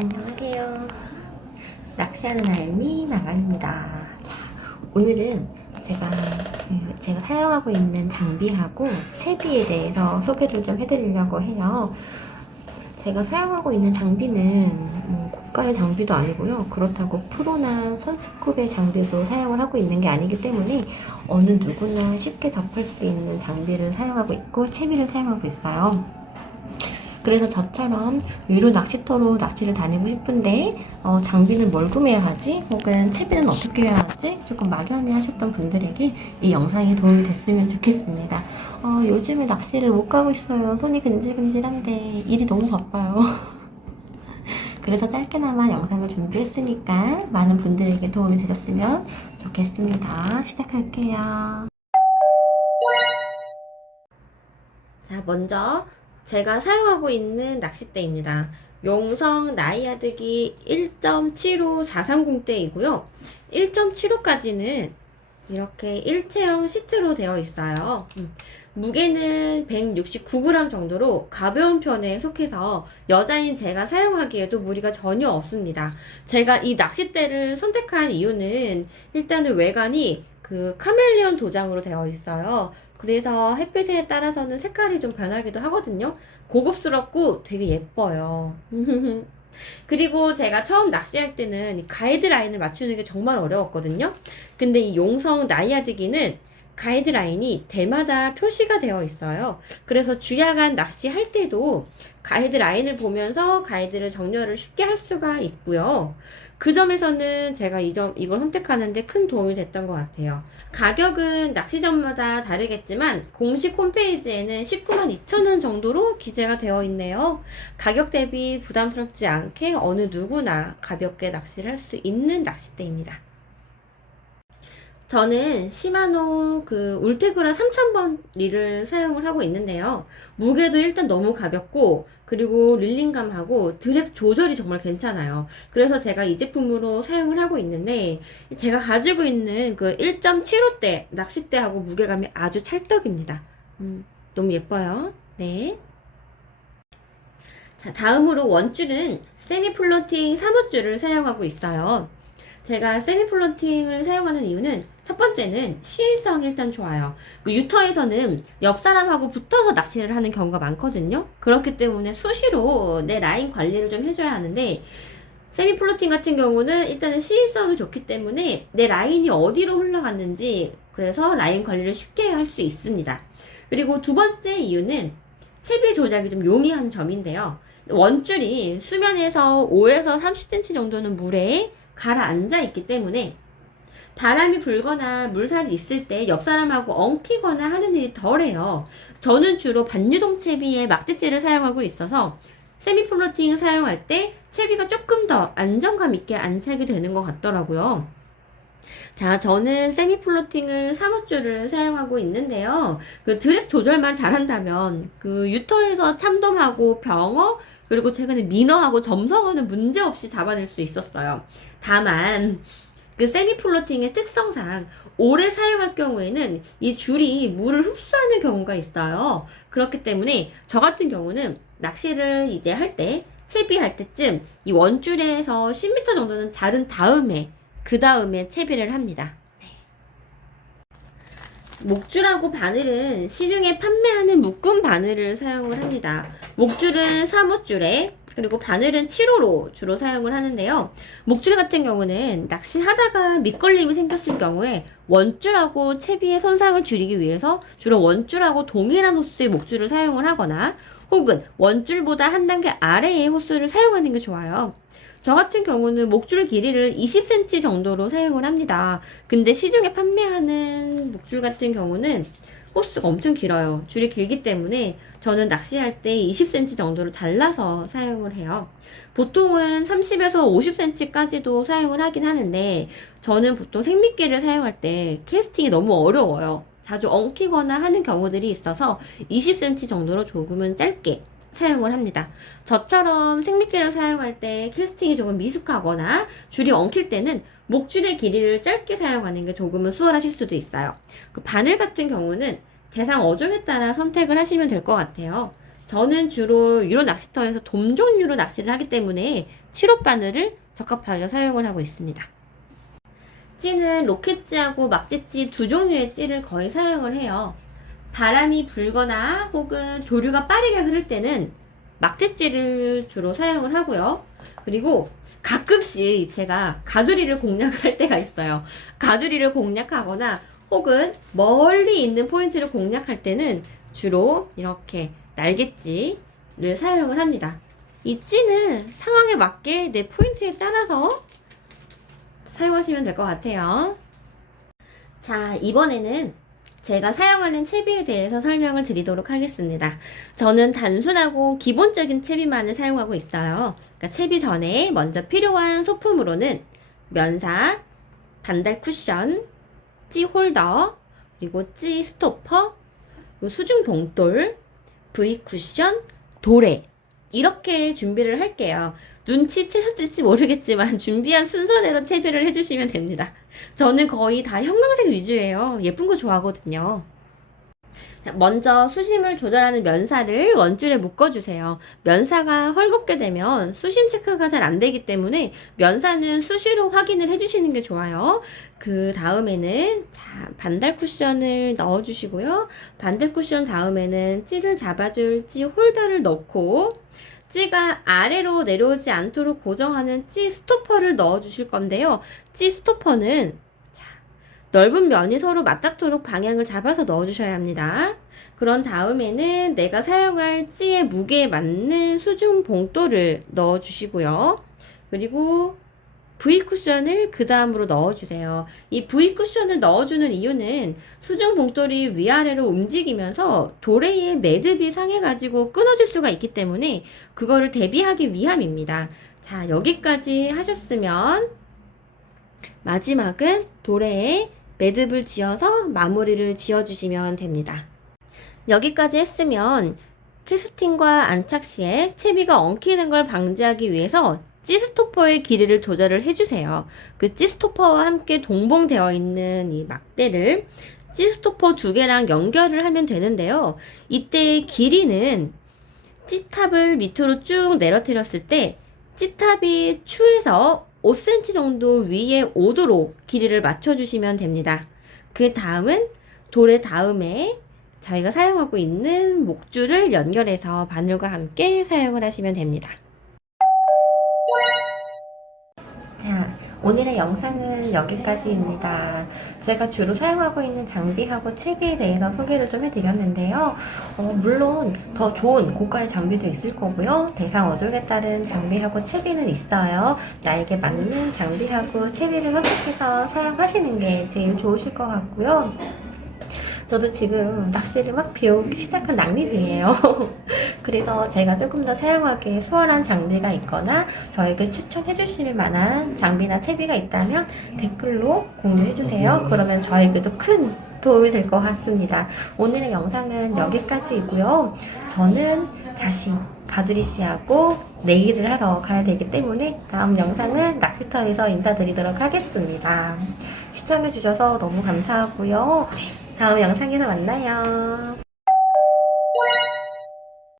안녕하세요. 낚시하는 알미 나간입니다. 자, 오늘은 제가 사용하고 있는 장비하고 채비에 대해서 소개를 좀 해드리려고 해요. 제가 사용하고 있는 장비는 고가의 장비도 아니고요. 그렇다고 프로나 선수급의 장비도 사용을 하고 있는 게 아니기 때문에 어느 누구나 쉽게 접할 수 있는 장비를 사용하고 있고 채비를 사용하고 있어요. 그래서 저처럼 유료 낚시터로 낚시를 다니고 싶은데 장비는 뭘 구매해야 하지? 혹은 채비는 어떻게 해야 하지? 조금 막연해 하셨던 분들에게 이 영상이 도움이 됐으면 좋겠습니다. 요즘에 낚시를 못 가고 있어요. 손이 근질근질한데 일이 너무 바빠요. 그래서 짧게나마 영상을 준비했으니까 많은 분들에게 도움이 되셨으면 좋겠습니다. 시작할게요. 자, 먼저 제가 사용하고 있는 낚싯대입니다. 용성 나이아드기 1.75 430대이고요. 1.75까지는 이렇게 일체형 시트로 되어 있어요. 무게는 169g 정도로 가벼운 편에 속해서 여자인 제가 사용하기에도 무리가 전혀 없습니다. 제가 이 낚싯대를 선택한 이유는 일단은 외관이 그 카멜리온 도장으로 되어 있어요. 그래서 햇빛에 따라서는 색깔이 좀 변하기도 하거든요. 고급스럽고 되게 예뻐요. 그리고 제가 처음 낚시할 때는 가이드라인을 맞추는 게 정말 어려웠거든요. 근데 이 용성 나이아드기는 가이드라인이 대마다 표시가 되어 있어요. 그래서 주야간 낚시할 때도 가이드라인을 보면서 가이드를 정렬을 쉽게 할 수가 있고요. 그 점에서는 제가 이걸 선택하는데 큰 도움이 됐던 것 같아요. 가격은 낚시점마다 다르겠지만 공식 홈페이지에는 192,000원 정도로 기재가 되어 있네요. 가격 대비 부담스럽지 않게 어느 누구나 가볍게 낚시를 할 수 있는 낚싯대입니다. 저는 시마노 그 울테그라 3000번 릴을 사용을 하고 있는데요. 무게도 일단 너무 가볍고 그리고 릴링감하고 드랙 조절이 정말 괜찮아요. 그래서 제가 이 제품으로 사용을 하고 있는데 제가 가지고 있는 그 1.75대 낚싯대하고 무게감이 아주 찰떡입니다. 너무 예뻐요. 네. 자, 다음으로 원줄은 세미 플로팅 3호줄을 사용하고 있어요. 제가 세미 플로팅을 사용하는 이유는 첫 번째는 시인성이 일단 좋아요. 그 유터에서는 옆 사람하고 붙어서 낚시를 하는 경우가 많거든요. 그렇기 때문에 수시로 내 라인 관리를 좀 해줘야 하는데 세미 플로팅 같은 경우는 일단은 시인성이 좋기 때문에 내 라인이 어디로 흘러갔는지 그래서 라인 관리를 쉽게 할 수 있습니다. 그리고 두 번째 이유는 채비 조작이 좀 용이한 점인데요. 원줄이 수면에서 5에서 30cm 정도는 물에 가라앉아 있기 때문에 바람이 불거나 물살이 있을 때 옆 사람하고 엉키거나 하는 일이 덜해요. 저는 주로 반유동 채비에 막대째를 사용하고 있어서 세미 플로팅 사용할 때 채비가 조금 더 안정감 있게 안착이 되는 것 같더라고요. 자, 저는 세미 플로팅을 3호줄을 사용하고 있는데요. 그 드랙 조절만 잘한다면 그 유터에서 참돔하고 병어 그리고 최근에 민어하고 점성어는 문제없이 잡아낼 수 있었어요. 다만 그 세미 플로팅의 특성상 오래 사용할 경우에는 이 줄이 물을 흡수하는 경우가 있어요. 그렇기 때문에 저 같은 경우는 낚시를 이제 할 때 채비할 때쯤 이 원줄에서 10m 정도는 자른 다음에 그 다음에 채비를 합니다. 목줄하고 바늘은 시중에 판매하는 묶음 바늘을 사용을 합니다. 목줄은 3호줄에 그리고 바늘은 7호로 주로 사용을 하는데요. 목줄 같은 경우는 낚시하다가 밑걸림이 생겼을 경우에 원줄하고 채비의 손상을 줄이기 위해서 주로 원줄하고 동일한 호수의 목줄을 사용을 하거나 혹은 원줄보다 한 단계 아래의 호수를 사용하는 게 좋아요. 저 같은 경우는 목줄 길이를 20cm 정도로 사용을 합니다. 근데 시중에 판매하는 목줄 같은 경우는 호수가 엄청 길어요. 줄이 길기 때문에 저는 낚시할 때 20cm 정도를 잘라서 사용을 해요. 보통은 30에서 50cm까지도 사용을 하긴 하는데 저는 보통 생미끼를 사용할 때 캐스팅이 너무 어려워요. 자주 엉키거나 하는 경우들이 있어서 20cm 정도로 조금은 짧게 사용을 합니다. 저처럼 생미끼를 사용할 때 캐스팅이 조금 미숙하거나 줄이 엉킬 때는 목줄의 길이를 짧게 사용하는 게 조금은 수월하실 수도 있어요. 그 바늘 같은 경우는 대상 어종에 따라 선택을 하시면 될 것 같아요. 저는 주로 유로 낚시터에서 돔 종류로 낚시를 하기 때문에 7호 바늘을 적합하게 사용을 하고 있습니다. 찌는 로켓찌하고 막대찌 두 종류의 찌를 거의 사용을 해요. 바람이 불거나 혹은 조류가 빠르게 흐를 때는 막대찌를 주로 사용을 하고요. 그리고 가끔씩 제가 가두리를 공략을 할 때가 있어요. 가두리를 공략하거나 혹은 멀리 있는 포인트를 공략할 때는 주로 이렇게 날갯찌를 사용을 합니다. 이 찌는 상황에 맞게 내 포인트에 따라서 사용하시면 될 것 같아요. 자, 이번에는 제가 사용하는 채비에 대해서 설명을 드리도록 하겠습니다. 저는 단순하고 기본적인 채비만을 사용하고 있어요. 그러니까 채비 전에 먼저 필요한 소품으로는 면사, 반달 쿠션, 찌 홀더, 그리고 찌 스토퍼, 수중 봉돌, V 쿠션, 도래 이렇게 준비를 할게요. 눈치채셨을지 모르겠지만 준비한 순서대로 채비를 해주시면 됩니다. 저는 거의 다 형광색 위주예요. 예쁜 거 좋아하거든요. 자, 먼저 수심을 조절하는 면사를 원줄에 묶어주세요. 면사가 헐겁게 되면 수심 체크가 잘 안 되기 때문에 면사는 수시로 확인을 해주시는 게 좋아요. 그 다음에는 반달 쿠션을 넣어주시고요. 반달 쿠션 다음에는 찌를 잡아줄 찌 홀더를 넣고 찌가 아래로 내려오지 않도록 고정하는 찌 스토퍼를 넣어주실 건데요. 찌 스토퍼는 넓은 면이 서로 맞닿도록 방향을 잡아서 넣어주셔야 합니다. 그런 다음에는 내가 사용할 찌의 무게에 맞는 수중 봉돌을 넣어주시고요. 그리고 V 쿠션을 그 다음으로 넣어주세요. 이 V 쿠션을 넣어주는 이유는 수중 봉돌이 위아래로 움직이면서 도레이의 매듭이 상해가지고 끊어질 수가 있기 때문에 그거를 대비하기 위함입니다. 자, 여기까지 하셨으면 마지막은 도레에 매듭을 지어서 마무리를 지어주시면 됩니다. 여기까지 했으면 캐스팅과 안착 시에 채비가 엉키는 걸 방지하기 위해서 찌스토퍼의 길이를 조절을 해주세요. 그 찌스토퍼와 함께 동봉되어 있는 이 막대를 찌스토퍼 두 개랑 연결을 하면 되는데요. 이때의 길이는 찌탑을 밑으로 쭉 내려뜨렸을 때 찌탑이 추에서 5cm 정도 위에 오도록 길이를 맞춰주시면 됩니다. 그 다음은 도래 다음에 저희가 사용하고 있는 목줄을 연결해서 바늘과 함께 사용을 하시면 됩니다. 자, 오늘의 영상은 여기까지입니다. 제가 주로 사용하고 있는 장비하고 채비에 대해서 소개를 좀 해드렸는데요. 물론 더 좋은 고가의 장비도 있을 거고요. 대상 어종에 따른 장비하고 채비는 있어요. 나에게 맞는 장비하고 채비를 선택해서 사용하시는 게 제일 좋으실 것 같고요. 저도 지금 낚시를 막 배우기 시작한 낭린이에요. 그래서 제가 조금 더 사용하기 수월한 장비가 있거나 저에게 추천해 주실 만한 장비나 채비가 있다면 댓글로 공유해 주세요. 그러면 저에게도 큰 도움이 될 것 같습니다. 오늘의 영상은 여기까지이고요. 저는 다시 가두리 씨하고 내일을 하러 가야 되기 때문에 다음 영상은 낚시터에서 인사드리도록 하겠습니다. 시청해 주셔서 너무 감사하고요. 다음 영상에서 만나요.